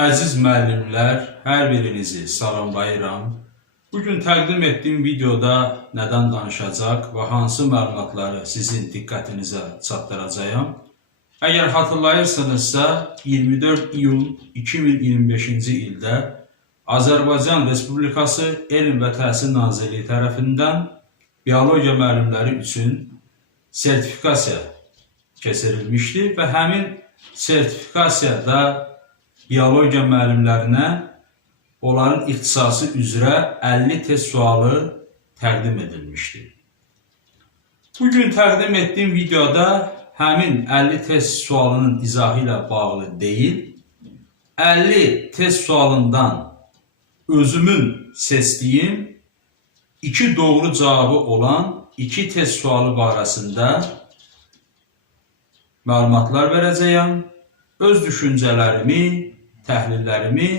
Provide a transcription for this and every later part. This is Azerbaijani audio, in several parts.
Əziz müəllimlər, hər birinizi salamlayıram. Bugün təqdim etdiyim videoda nədən danışacaq və hansı məlumatları sizin diqqətinizə çatdıracağam. Əgər xatırlayırsınızsa, 24 iyun 2025-ci ildə Azərbaycan Respublikası Elm və Təhsil Nazirliyi tərəfindən biologiya müəllimləri üçün sertifikasiya keçirilmişdi və həmin sertifikasiyada biologiya müəllimlərinə onların ixtisası üzrə 50 test sualı təqdim edilmişdi. Bugün təqdim etdiyim videoda həmin 50 test sualının izahı ilə bağlı deyil, 50 test sualından özümün seçdiyim 2 doğru cavabı olan 2 test sualı barəsində məlumatlar verəcəyəm. Öz düşüncələrimi, təhlillərimi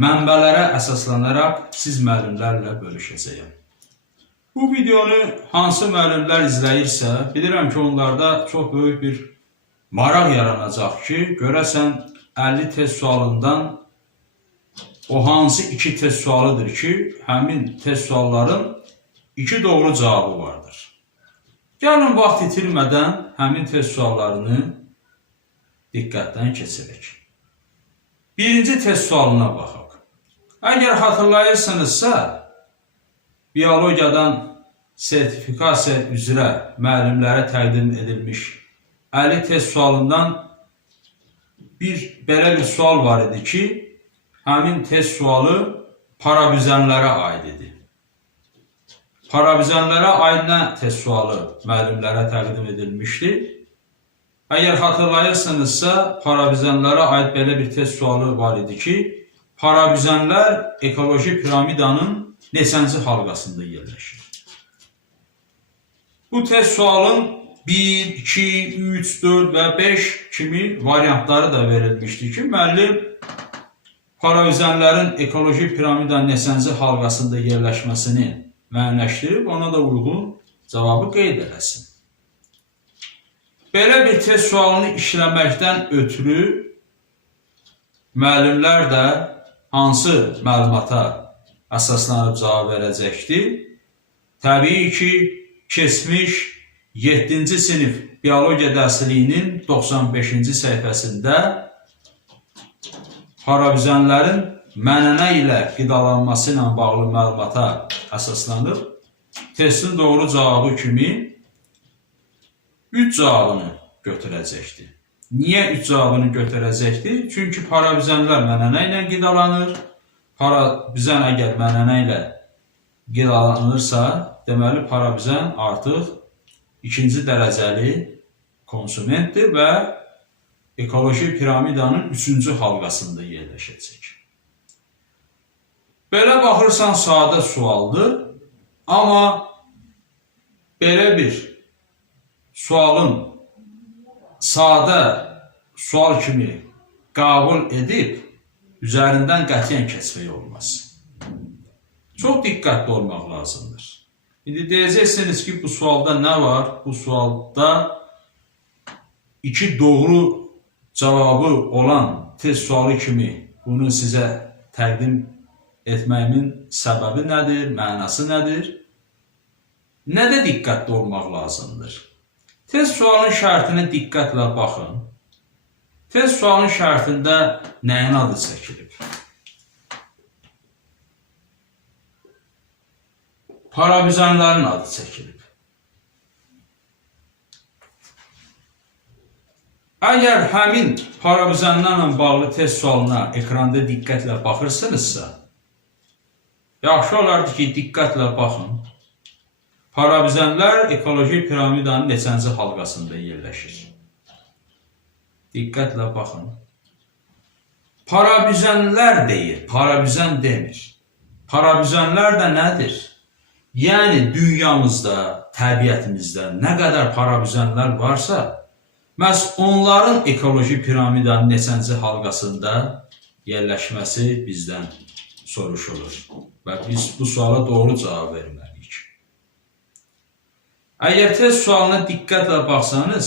mənbələrə əsaslanaraq siz müəllimlərlə bölüşəcəyəm. Bu videonu hansı müəllimlər izləyirsə, bilirəm ki, onlarda çox böyük bir maraq yaranacaq ki, görəsən 50 test sualından o hansı 2 test sualıdır ki, həmin test sualların 2 doğru cavabı vardır. Gəlin vaxt itirmədən həmin test suallarını diqqətdən keçirək. Birinci test sualına baxaq. Əgər xatırlayırsınızsa, biologiyadan sertifikasiya üzrə müəllimlərə təqdim edilmiş 50 test sualından belə bir sual var idi ki, həmin test sualı parabüzənlərə aid idi. Parabüzənlərə aid nə test sualı müəllimlərə təqdim edilmişdi? Əgər xatırlayırsınızsa, parabüzənlərə aid belə bir test sualı var idi ki, parabüzənlər ekoloji piramidanın neçənci halqasında yerləşir? Bu test sualın 1, 2, 3, 4 və 5 kimi variantları da verilmişdi ki, müəllim parabüzənlərin ekoloji piramidanın neçənci halqasında yerləşməsini müəyyənləşdirib, ona da uyğun cavabı qeyd eləsin. Belə bir test sualını işləməkdən ötürü müəllimlər də hansı məlumata əsaslanıb cavab verəcəkdir? Təbii ki, keçmiş 7-ci sinif biologiya dərsliyinin 95-ci səhifəsində parabüzənlərin mənənə ilə qidalanması ilə bağlı məlumata əsaslanıb, testin doğru cavabı kimi 3 cavabını götürəcəkdir. Niyə 3 cavabını götürəcəkdir? Çünki parabüzənlər mənənə ilə qidalanır. Parabüzən əgər mənənə ilə qidalanırsa, deməli parabüzən artıq 2-ci dərəcəli konsumentdir və ekoloji piramidanın 3-cü halqasında yerləşəcək. Belə baxırsan, sadə sualdır, amma belə bir sualın sadə sual kimi qəbul edib, üzərindən qətiyyən keçmək olmaz. Çox diqqətli olmaq lazımdır. İndi deyəcəksiniz ki, bu sualda nə var? Bu sualda 2 doğru cavabı olan test sualı kimi bunu sizə təqdim etməyimin səbəbi nədir, mənası nədir? Nədə diqqətli olmaq lazımdır? Test sualın şərtinə diqqətlə baxın. Test sualın şərtində nəyin adı çəkilib? Parabüzənlərin adı çəkilib. Əgər həmin parabüzənlərlə bağlı test sualına ekranda diqqətlə baxırsınızsa, yaxşı olardı ki, diqqətlə baxın. Parabüzənlər ekoloji piramidanın neçənci halqasında yerləşir? Diqqətlə baxın. Parabüzənlər deyir, parabüzən demir. Parabüzənlər də nədir? Yəni, dünyamızda, təbiətimizdə nə qədər parabüzənlər varsa, məhz onların ekoloji piramidanın neçənci halqasında yerləşməsi bizdən soruşulur. Və biz bu suala doğru cavab verməliyik. Əgər test sualına diqqətlə baxsanız,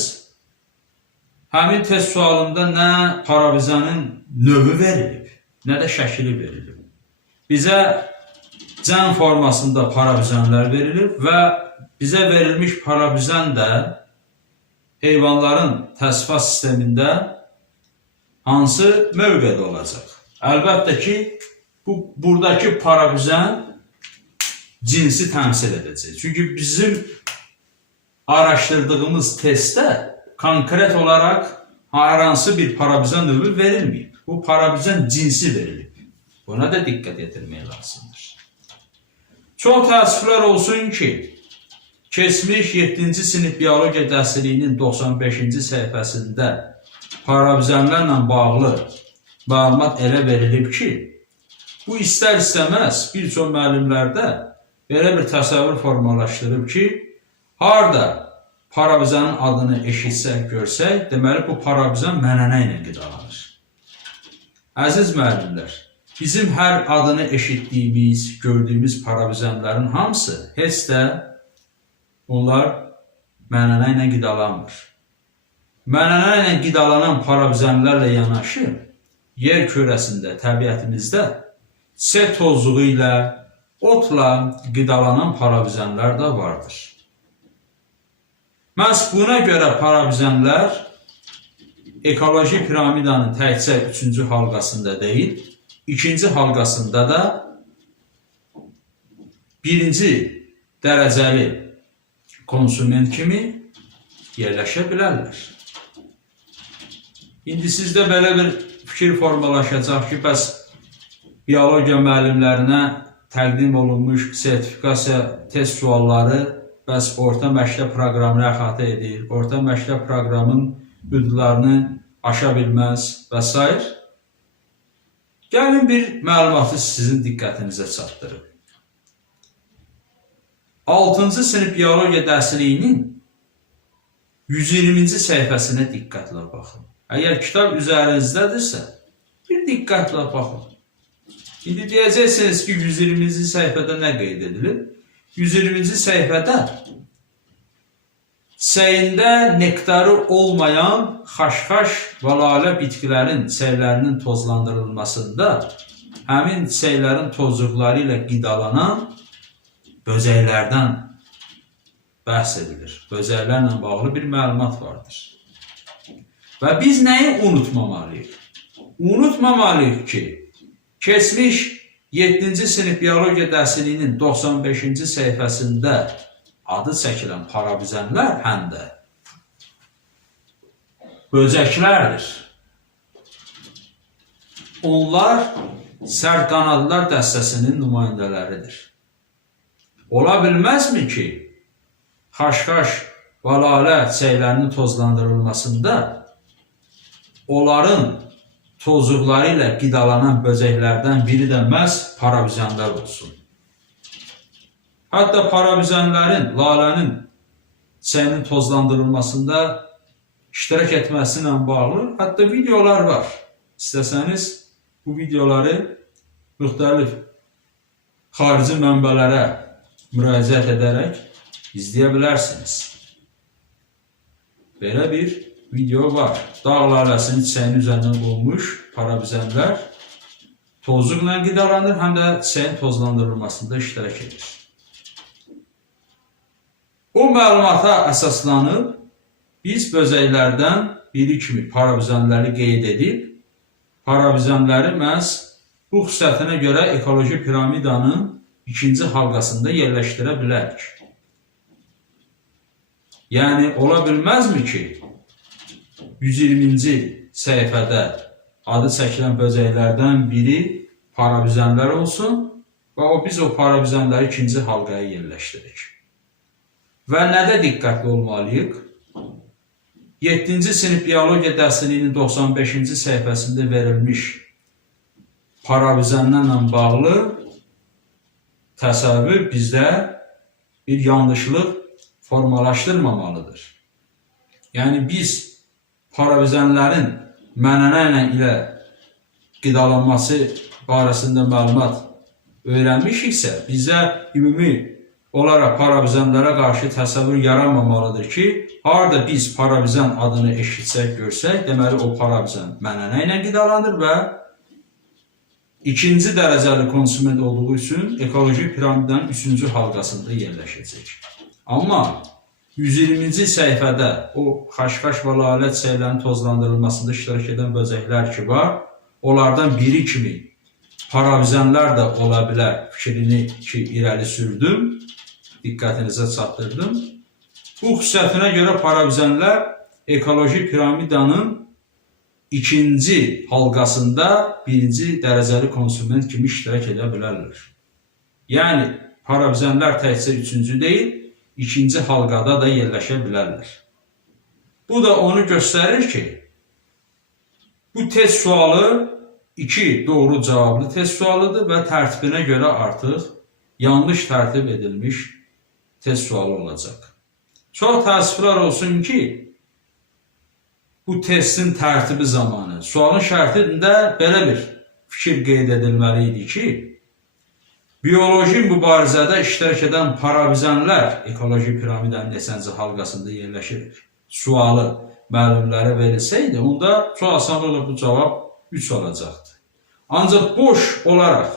həmin test sualında nə parabüzənin növü verilib, nə də şəkili verilib. Bizə cəm formasında parabizənlər verilib və bizə verilmiş parabizən də heyvanların təsvifat sistemində hansı mövqedə olacaq? Əlbəttə ki, buradakı parabizən cinsi təmsil edəcək. Çünki bizim araşdırdığımız testdə konkret olaraq hər hansı bir parabizən növü verilməyib. Bu parabizən cinsi verilib. Buna da diqqət yetirmək lazımdır. Çox təəssüflər olsun ki, keçmiş 7-ci sinif biologiya dərsliyinin 95-ci səhifəsində parabizənlərlə bağlı məlumat elə verilib ki, bu istər-istəməz bir çox müəllimlərdə belə bir təsəvvür formalaşdırıb ki, harda parabizənin adını eşitsək, görsək, deməli bu parabizən mənənə ilə qidalanır. Əziz müəllimlər, bizim hər adını eşitdiyimiz, gördüyümüz parabizənlərin hamısı heç də onlar mənənə ilə qidalanmır. Mənənə ilə qidalanan parabizənlərlə yanaşı, yer kürəsində, təbiətimizdə çiçək tozluğu ilə, otla qidalanan parabizənlər də vardır. Məhz buna görə parabizənlər ekoloji piramidanın təkcə 3-cü halqasında deyil, 2-ci halqasında da 1-ci dərəcəli konsument kimi yerləşə bilərlər. İndi sizdə belə bir fikir formalaşacaq ki, bəs biologiya müəllimlərinə təqdim olunmuş sertifikasiya test sualları bəs orta məktəb proqramını əhatə edir, orta məktəb proqramın hüdudlarını aşa bilməz və s. Gəlin bir məlumatı sizin diqqətinizə çatdırım. 6-cı sinif biologiya dərsliyinin 120-ci səhifəsinə diqqətlə baxın. Əgər kitab üzərinizdədirsə, bir diqqətlə baxın. İndi deyəcəksiniz ki, 120-ci səhifədə nə qeyd edilib? 120-ci səhifədə çiçəyində nektarı olmayan xaşxaş və lalə bitkilərin çiçəklərinin tozlandırılmasında həmin çiçəklərin tozluqları ilə qidalanan böcəklərdən bəhs edilir. Böcəklərlə bağlı bir məlumat vardır. Və biz nəyi unutmamalıyıq? Unutmamalıyıq ki, keçmiş 7-ci sinif biologiya dərsliyinin 95-ci səhifəsində adı çəkilən parabizənlər həm də böcəklərdir. Onlar sərqanadlılar dəstəsinin nümayəndələridir. Ola bilməzmi ki, xaşxaş və lalə çiçəklərinin tozlandırılmasında onların tozluqları ilə qidalanan böcəklərdən biri də məhz parabizənlər olsun. Hətta parabizənlərin, lalənin çiçəyinin tozlandırılmasında iştirak etməsi ilə bağlı hətta videolar var. İstəsəniz bu videoları müxtəlif xarici mənbələrə müraciət edərək izləyə bilərsiniz. Belə bir video var. Dağ laləsinin çiçəyinin üzərindən qonmuş parabizənlər tozluqla qidalanır, həm də çiçəyin tozlandırılmasında iştirak edir. O məlumata əsaslanıb biz böcəklərdən biri kimi parabizənləri qeyd edib, parabizənləri məhz bu xüsusiyyətinə görə ekoloji piramidanın 2-ci halqasında yerləşdirə bilərik. Yəni, ola bilməzmi ki, 120-ci səhifədə adı çəkilən böcəklərdən biri parabizənlər olsun və biz o parabizənləri 2-ci halqaya yerləşdirik. Və nədə diqqətli olmalıyıq? 7-ci sinif biologiya dərsliyinin 95-ci səhifəsində verilmiş parabizənlərlə bağlı təsəvvür bizdə bir yanlışlıq formalaşdırmamalıdır. Yəni biz parabizənlərin mənənə ilə qidalanması barəsində məlumat öyrənmişiksə, bizə ümumi olaraq parabizənlərə qarşı təsəvvür yaranmamalıdır ki, harda biz parabizən adını eşitsək, görsək, deməli o parabizən mənənə ilə qidalanır və ikinci dərəcəli konsument olduğu üçün ekoloji piramidanın 3-cü halqasında yerləşəcək. Amma 120-ci səhifədə o xaşxaş və lalə çiçəklərinin tozlandırılmasında iştirak edən böcəklər ki var, onlardan biri kimi parabizənlər də ola bilər fikrini ki irəli sürdüm, diqqətinizə çatdırdım. Bu xüsusiyyətinə görə parabizənlər ekoloji piramidanın ikinci halqasında birinci dərəcəli konsument kimi iştirak edə bilərlər. Yəni, parabizənlər təkcə üçüncü deyil, ikinci halqada da yerləşə bilərlər. Bu da onu göstərir ki, bu test sualı iki doğru cavablı test sualıdır və tərtibinə görə artıq yanlış tərtib edilmiş test sualı olacaq. Çox təəssüflər olsun ki, bu testin tərtibi zamanı sualın şərtində belə bir fikir qeyd edilməli idi ki, bioloji mübarizədə iştirak edən parabizənlər ekoloji piramidanın neçənci halqasında yerləşir sualı müəllimlərə verilsəydi, onda çox asanlıqla bu cavab 3 olacaqdı. Ancaq boş olaraq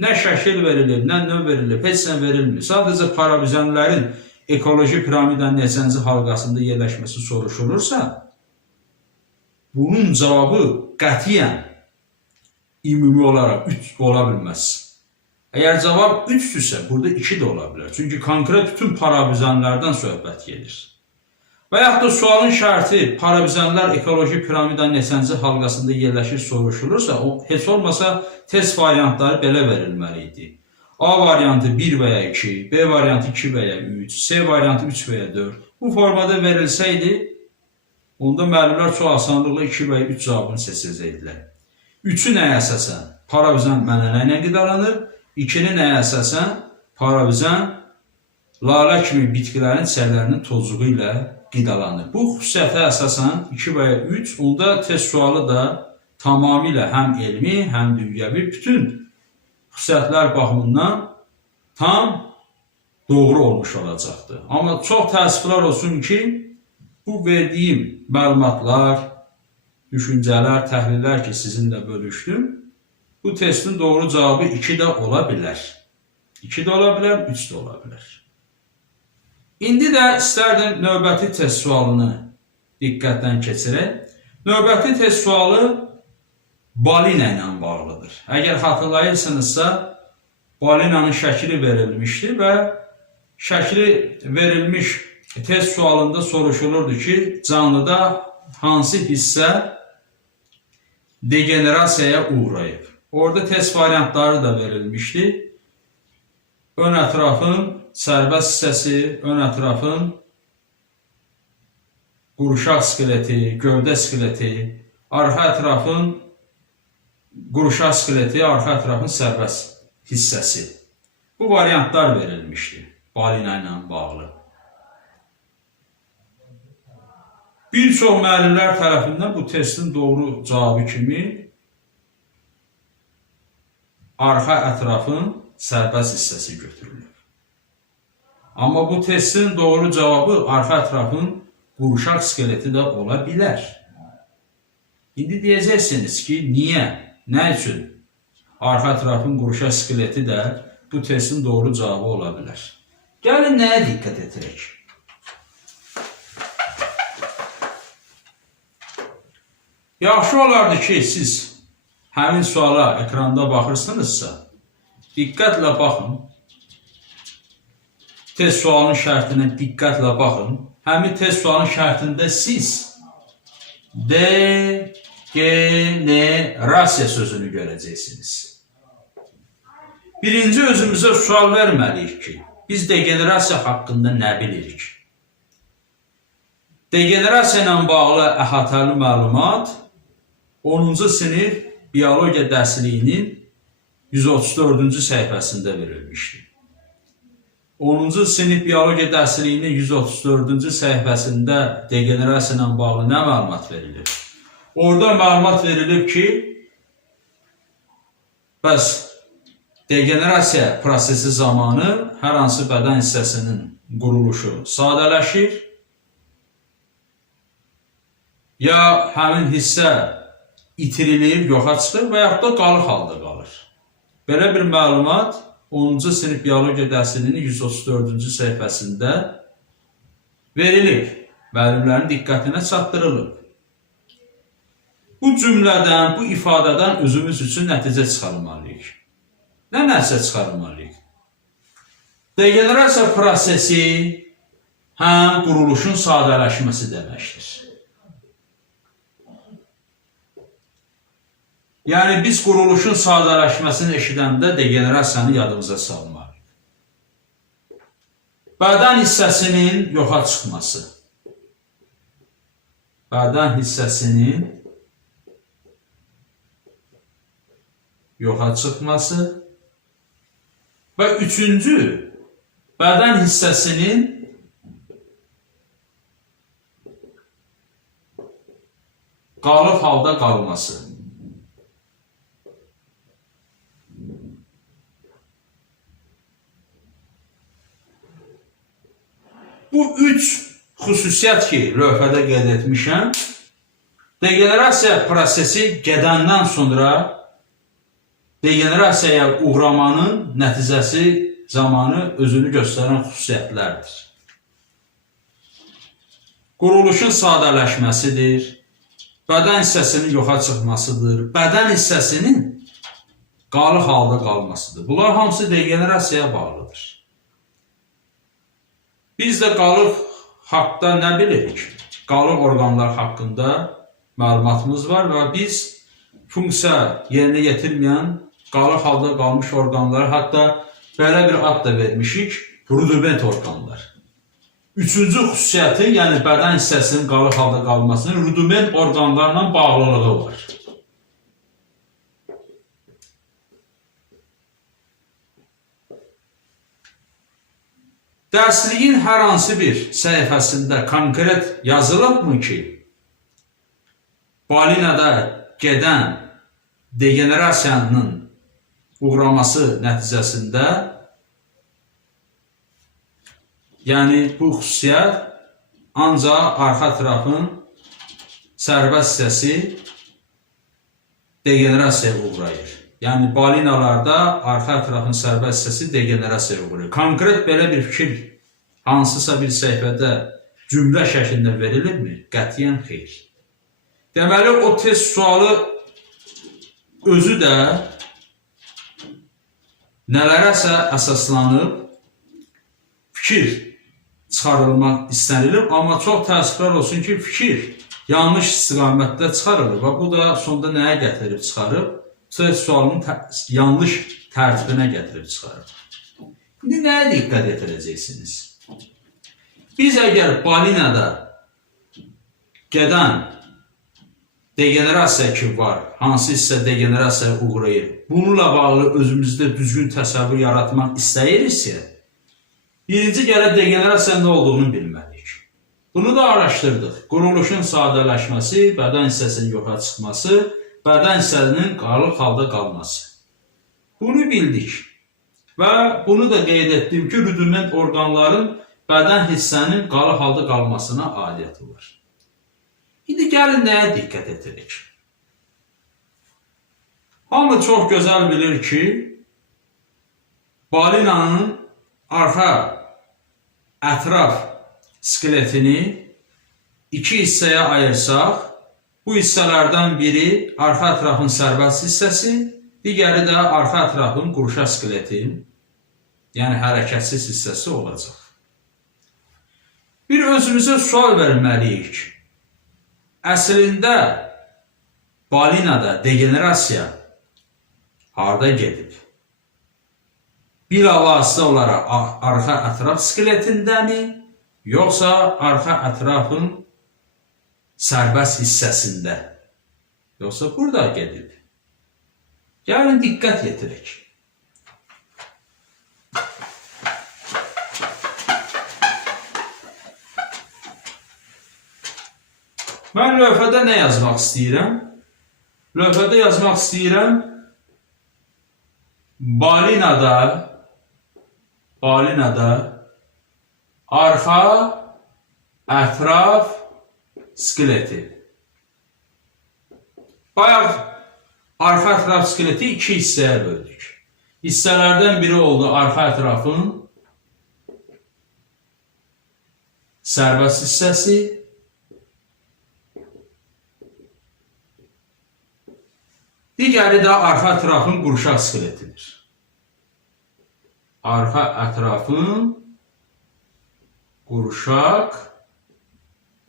nə şəkil verilir, nə növ verilir, heç nə verilmir. Sadəcə parabizənlərin ekoloji piramidanın neçənci halqasında yerləşməsi soruşulursa, bunun cavabı qətiyyən ümumi olaraq 3 ola bilməz. Əgər cavab 3-dürsə, burada 2 də ola bilər. Çünki konkret bütün parabizənlərdən söhbət gedir. Və yaxud da sualın şərti parabizənlər ekoloji piramidanın neçənci halqasında yerləşir soruşulursa, heç olmasa test variantları belə verilməli idi. A variantı 1 və ya 2, B variantı 2 və ya 3, C variantı 3 və ya 4. Bu formada verilsəydi, onda müəllimlər çox asanlıqla 2 və 3 cavabını seçəcəkdilər. 3-ü nəyə əsasən? Parabizən mənənə ilə qidalanır. 2-ni nəyə əsasən? Parabizən lalə kimi bitkilərin çiçəklərinin tozuğu ilə qidalanır. Bu xüsusiyyətə əsasən 2 və 3, onda test sualı da tamamilə həm elmi, həm dünyəvi bütün xüsusiyyətlər baxımından tam doğru olmuş olacaqdır. Amma çox təəssüflər olsun ki, bu verdiyim məlumatlar, düşüncələr, təhlillər ki sizinlə bölüşdüm, bu testin doğru cavabı 2 də ola bilər. 2 də ola bilər, 3 də ola bilər. İndi də istərdim növbəti test sualını diqqətdən keçirək. Növbəti test sualı balina ilə bağlıdır. Əgər xatırlayırsınızsa, balinanın şəkli verilmişdi və şəkli verilmiş test sualında soruşulurdu ki, canlıda hansı hissə degenerasiyaya uğrayıb. Orada test variantları da verilmişdi. Ön ətrafın sərbəst hissəsi, ön ətrafın quruşaq skeleti, gövdə skeleti, arxa ətrafın quruşaq skeleti, arxa ətrafın sərbəst hissəsi. Bu variantlar verilmişdi balina ilə bağlı. Bir çox müəllimlər tərəfindən bu testin doğru cavabı kimi arxa ətrafın sərbəst hissəsi götürülür. Amma bu testin doğru cavabı arxa ətrafın quruşaq skeleti də ola bilər. İndi deyəcəksiniz ki, niyə, nə üçün arxa ətrafın quruşaq skeleti də bu testin doğru cavabı ola bilər? Gəlin nəyə diqqət edirək? Yaxşı olardı ki, siz həmin suala ekranda baxırsınızsa, diqqətlə baxın, test sualının şərtinə diqqətlə baxın, həmin test sualının şərtində siz degenerasiya sözünü görəcəksiniz. Birinci özümüzə sual verməliyik ki, biz degenerasiya haqqında nə bilirik? Degenerasiya ilə bağlı əhatəli məlumat 10-cu sinif biologiya dərsliyinin 134-cü səhifəsində verilmişdir. 10-cu sinif biologiya dərsliyinin 134-cü səhifəsində degenerasiya ilə bağlı nə məlumat verilir? Orada məlumat verilir ki, bəs degenerasiya prosesi zamanı hər hansı bədən hissəsinin quruluşu sadələşir, ya həmin hissə itirilir, yoxa çıxır və yaxud da qalıq halda qalır. Belə bir məlumat 10-cu sinif biologiya dərsinin 134-cü səhifəsində verilib, müəllimlərin diqqətinə çatdırılıb. Bu cümlədən, bu ifadədən özümüz üçün nəticə çıxarmalıyıq. Nə nəticə çıxarmalıyıq? Degenerasiya prosesi həm quruluşun sadələşməsi deməkdir. Yəni biz quruluşun sadələşməsini eşidəndə degenerasiyanı yadımıza salmalıyıq. Bədən hissəsinin yoxa çıxması. Bədən hissəsinin yoxa çıxması və üçüncü, bədən hissəsinin qalıq halda qalması. Bu üç xüsusiyyət ki, lövhədə qeyd etmişəm, degenerasiya prosesi gedəndən sonra degenerasiyaya uğramanın nəticəsi zamanı özünü göstərən xüsusiyyətlərdir. Quruluşun sadələşməsidir, bədən hissəsinin yoxa çıxmasıdır, bədən hissəsinin qalıq halda qalmasıdır. Bunlar hamısı degenerasiyaya bağlıdır. Biz də qalıq haqqda nə bilirik? Qalıq orqanlar haqqında məlumatımız var və biz funksiya yerinə yetirməyən qalıq halda qalmış orqanlara hatta belə bir ad da vermişik, rudiment orqanlar. Üçüncü xüsusiyyəti, yəni bədən hissəsinin qalıq halda qalmasının rudiment orqanlarla bağlılığı var. Dərsliyin hər hansı bir səhifəsində konkret yazılıbmı ki, balinada gedən degenerasiyanın uğraması nəticəsində, yəni bu xüsusiyyət ancaq arxa tərəfin sərbəst hissəsi degenerasiyaya uğrayır. Yəni balinalarda arxa tərəfin sərbəst hissəsi degenerasiyaya uğrayır. Konkret belə bir fikir hansısa bir səhifədə cümlə şəklində verilirmi? Qətiyyən xeyr. Deməli, o test sualı özü də nələrəsə əsaslanıb fikir çıxarılmaq istənilib, amma çox təəssüflər olsun ki, fikir yanlış istiqamətdə çıxarılır və bu da sonda nəyə gətirib çıxarıb? Test sualının yanlış tərtibinə gətirib çıxarır. İndi nəyə diqqət edirəcəksiniz? Biz əgər balinada gedən degenerasiya ki var, hansı hissə degenerasiyaya uğrayır, bununla bağlı özümüzdə düzgün təsəvvür yaratmaq istəyiriksə, birinci gələ degenerasiyanın nə olduğunu bilməliyik. Bunu da araşdırdıq. Quruluşun sadələşməsi, bədən hissəsinin yoxa çıxması, bədən hissəsinin qalıq halda qalması. Bunu bildik və bunu da qeyd etdim ki, rudiment orqanların bədən hissənin qalıq halda qalmasına aidiyyəti var. İndi gəlin nəyə diqqət edirik? Hamı çox gözəl bilir ki, balinanın arxa ətraf skeletini iki hissəyə ayırsaq, bu hissələrdən biri arxa ətrafın sərbəst hissəsi, digəri də arxa ətrafın qurşa skeleti, yəni hərəkətsiz hissəsi olacaq. Bir özümüzə sual verməliyik. Əslində balinada degenerasiya harda gedib? Bilavasitə olaraq arxa ətraf skeletindəmi, yoxsa arxa ətrafın sərbəst hissəsində, yoxsa burada gedib? Gəlin diqqət yetirək. Mən lövhədə nə yazmaq istəyirəm? Lövhədə yazmaq istəyirəm, balinada arxa ətraf skeleti. Bayaq arxa ətraf skeleti iki hissəyə böldük. Hissələrdən biri oldu arxa ətrafın sərbəst hissəsi, digəri də arxa ətrafın qurşaq skeletidir. Arxa ətrafın qurşaq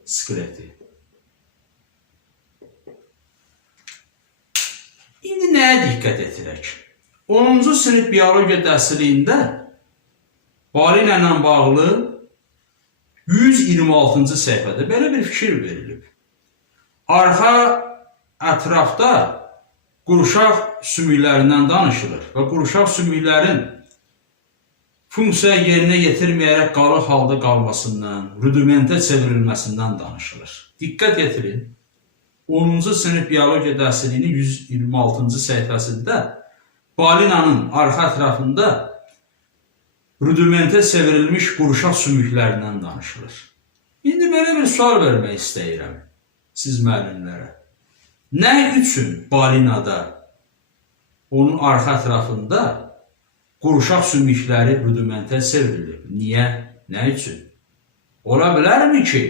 skeleti. İndi nəyə diqqət etirək? 10-cu sinif biologiya dərsliyində balina ilə bağlı 126-cı səhifədə belə bir fikir verilib. Arxa ətrafda qurşaq sümüklərindən danışılır və qurşaq sümüklərin funksiya yerinə yetirməyərək qalıq halda qalmasından, rudimentə çevrilməsindən danışılır. Diqqət yetirin, 10-cu sinif biologiya dərsliyinin 126-cı səhifəsində balinanın arxa ətrafında rudimentə çevrilmiş qurşaq sümüklərindən danışılır. İndi belə bir sual vermək istəyirəm siz müəllimlərə. Nə üçün balinada onun arxa ətrafında qurşaq sümükləri rudimentə çevrilir? Niyə? Nə üçün? Ola bilərmi ki,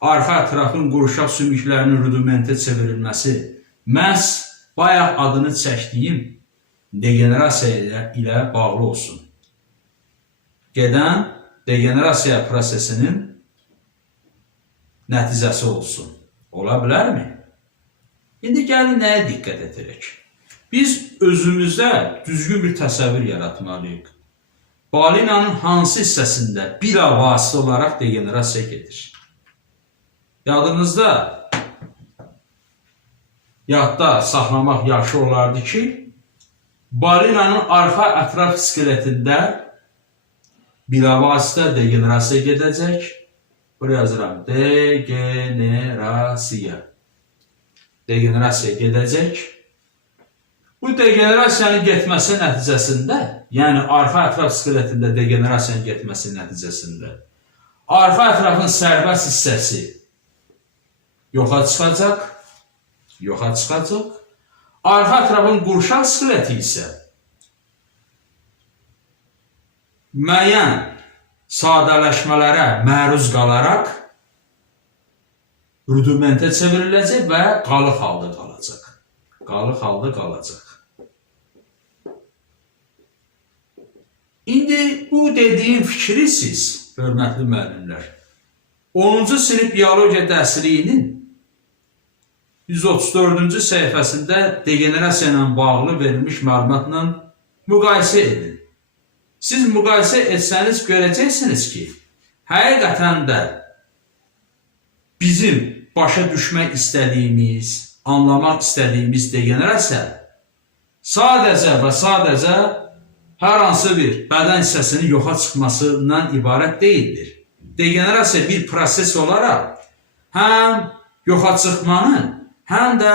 arxa ətrafın qurşaq sümüklərinin rudimentə çevrilməsi məhz bayaq adını çəkdiyim degenerasiya ilə bağlı olsun? Gedən degenerasiya prosesinin nəticəsi olsun. Ola bilərmi? İndi gəlin nəyə diqqət edirək? Biz özümüzdə düzgün bir təsəvvür yaratmalıyıq. Balinanın hansı hissəsində bilavasitə olaraq degenerasiya gedir? Yadda saxlamaq yaxşı olardı ki, balinanın arxa ətraf skeletində bilavasitə degenerasiya gedəcək. Buraya yazıram. Degenerasiya gedəcək. Bu degenerasiyanın getməsi nəticəsində, yəni arxa ətraf skeletində degenerasiyanın getməsi nəticəsində arxa ətrafın sərbəst hissəsi yoxa çıxacaq. Arxa ətrafın qurşaq skeleti isə müəyyən sadələşmələrə məruz qalaraq rudimentə çevriləcək və qalıq halda qalacaq. İndi bu dediyim fikri siz, hörmətli müəllimlər, 10-cu sinif biologiya dərsliyinin 134-cü səhifəsində degenerasiya ilə bağlı verilmiş məlumatla müqayisə edin. Siz müqayisə etsəniz görəcəksiniz ki, həqiqətən də bizim başa düşmək istədiyimiz, anlamaq istədiyimiz degenerasiya sadəcə və sadəcə hər hansı bir bədən hissəsinin yoxa çıxmasından ibarət deyildir. Degenerasiya bir proses olaraq həm yoxa çıxmanı, həm də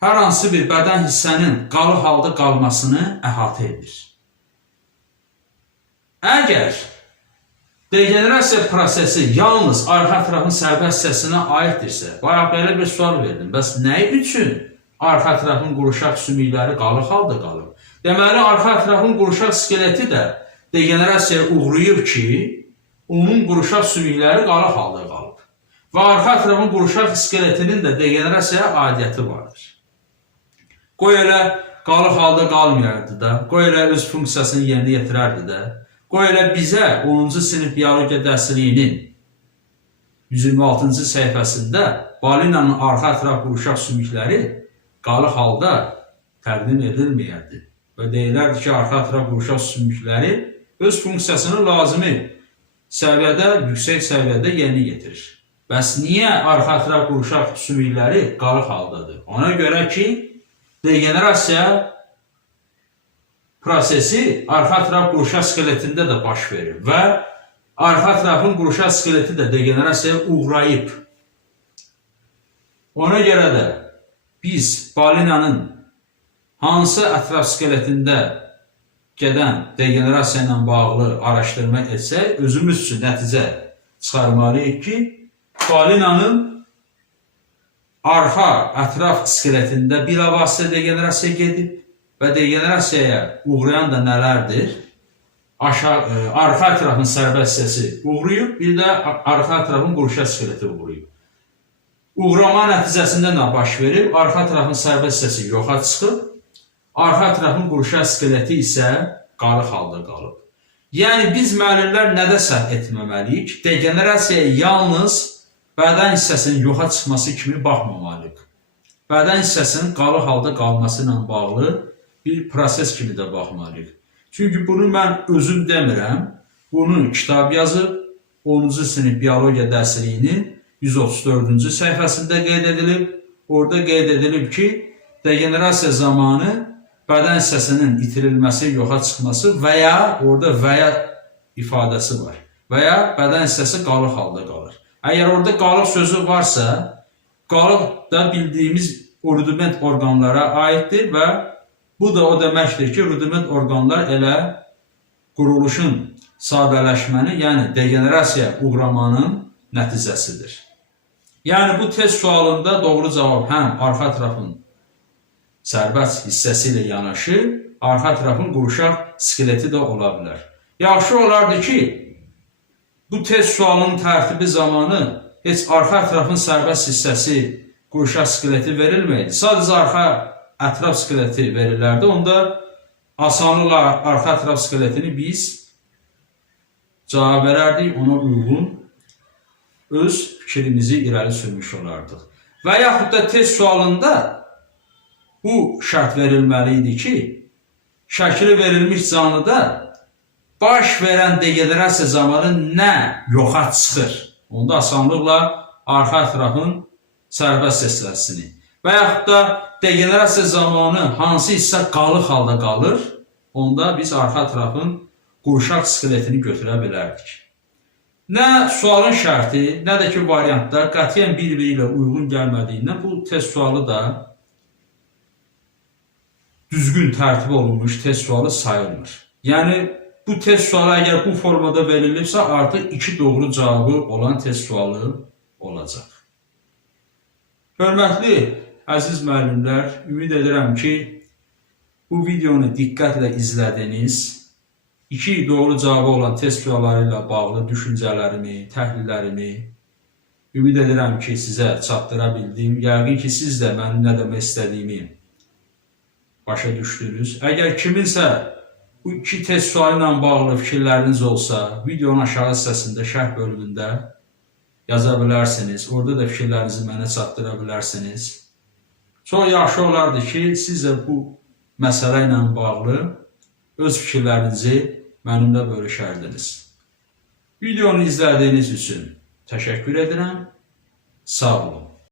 hər hansı bir bədən hissənin qalıq halda qalmasını əhatə edir. Əgər degenerasiya prosesi yalnız arxa ətrafın sərbəst hissəsinə aiddirsə, bayaq belə bir sual verdim. Bəs nə üçün arxa ətrafın qurşaq sümükləri qalıq halda qalır? Deməli, arxa ətrafın qurşaq skeleti də degenerasiyaya uğrayıb ki, onun qurşaq sümükləri qalıq halda qalıb. Və arxa ətrafın qurşaq skeletinin də degenerasiyaya aidiyyəti vardır. Qoy elə qalıq halda qalmayardı da, qoy elə öz funksiyasını yerinə yetirərdi də, qoy elə bizə 10-cu sinif biologiya dərsliyinin 126-cı səhifəsində balinanın arxa ətraf qurşaq sümükləri qalıq halda təqdim edilməyərdi. Və deyilərdi ki, arxa ətraf qurşaq sümükləri öz funksiyasını lazımi səviyyədə, yüksək səviyyədə yerinə yetirir. Bəs niyə arxa ətraf qurşaq sümükləri qalıq haldadır? Ona görə ki, degenerasiya prosesi arxa ətraf qurşaq skeletində də baş verir və arxa ətrafın qurşaq skeleti də degenerasiyaya uğrayıb. Ona görə də biz balinanın hansı ətraf skeletində gedən degenerasiya ilə bağlı araşdırma etsək, özümüz üçün nəticə çıxarmalıyıq ki, balinanın arxa ətraf skeletində bilavasitə degenerasiya gedib və degenerasiyaya uğrayan da nələrdir? Arxa ətrafın sərbəst hissəsi uğrayıb, bir də arxa ətrafın qurşaq skeleti uğrayıb. Uğrama nəticəsində nə baş verib? Arxa ətrafın sərbəst hissəsi yoxa çıxıb, arxa ətrafın qurşaq skeleti isə qalıq halda qalıb. Yəni biz müəllimlər nədə səhv etməməliyik? Degenerasiyaya yalnız bədən hissəsinin yoxa çıxması kimi baxmamalıyıq. Bədən hissəsinin qalıq halda qalması ilə bağlı bir proses kimi də baxmalıyıq. Çünki bunu mən özüm demirəm, bunu kitab yazıb, 10-cu sinif biologiya dərsliyinin 134-cü səhifəsində qeyd edilib. Orada qeyd edilib ki, degenerasiya zamanı bədən hissəsinin itirilməsi, yoxa çıxması və ya orada və ya ifadəsi var. Və ya bədən hissəsi qalıq halda qalır. Əgər orada qalıq sözü varsa, qalıq da bildiyimiz rudiment orqanlara aiddir və bu da o deməkdir ki, rudiment orqanlar elə quruluşun sadələşməni, yəni degenerasiya uğramanın nəticəsidir. Yəni bu test sualında doğru cavab həm arxa tərəfin sərbəst hissəsi ilə yanaşı, arxa tərəfin qurşaq skeleti də ola bilər. Yaxşı olardı ki, bu test sualının tərtibi zamanı heç arxa tərəfin sərbəst hissəsi, qurşaq skeleti verilməydi. Sadəcə arxa ətraf skeleti verilərdi. Onda asanlıqla arxa ətraf skeletini biz cavab verərdik, ona uyğun öz fikrimizi irəli sürmüş olardıq. Və yaxud da test sualında bu şərt verilməli idi ki, şəkili verilmiş canlıda baş verən degenerasiya zamanı nə yoxa çıxır? Onda asanlıqla arxa ətrafın sərbəst hissəsini və yaxud da degenerasiya zamanı hansı hissə qalıq halda qalır, onda biz arxa ətrafın qurşaq skeletini götürə bilərdik. Nə sualın şərti, nə də ki variantlar qətiyyən bir-biri ilə uyğun gəlmədiyindən bu test sualı da düzgün tərtib olunmuş test sualı sayılmır. Yəni bu test sualı əgər bu formada verilibsə, artıq 2 doğru cavabı olan test sualı olacaq. Hörmətli əziz müəllimlər, ümid edirəm ki, bu videonu diqqətlə izlədiniz. 2 doğru cavabı olan test sualları ilə bağlı düşüncələrimi, təhlillərimi ümid edirəm ki, sizə çatdıra bildim. Yəqin ki, siz də mənim nə demək istədiyimi başa düşdünüz. Əgər kiminsə bu 2 test sualı ilə bağlı fikirləriniz olsa, videonun aşağı hissəsində, şərh bölümündə yaza bilərsiniz. Orada da fikirlərinizi mənə çatdıra bilərsiniz. Çox yaxşı olardı ki, siz də bu məsələ ilə bağlı öz fikirlərinizi mənimlə bölüşərdiniz. Videonu izlədiyiniz üçün təşəkkür edirəm. Sağ olun.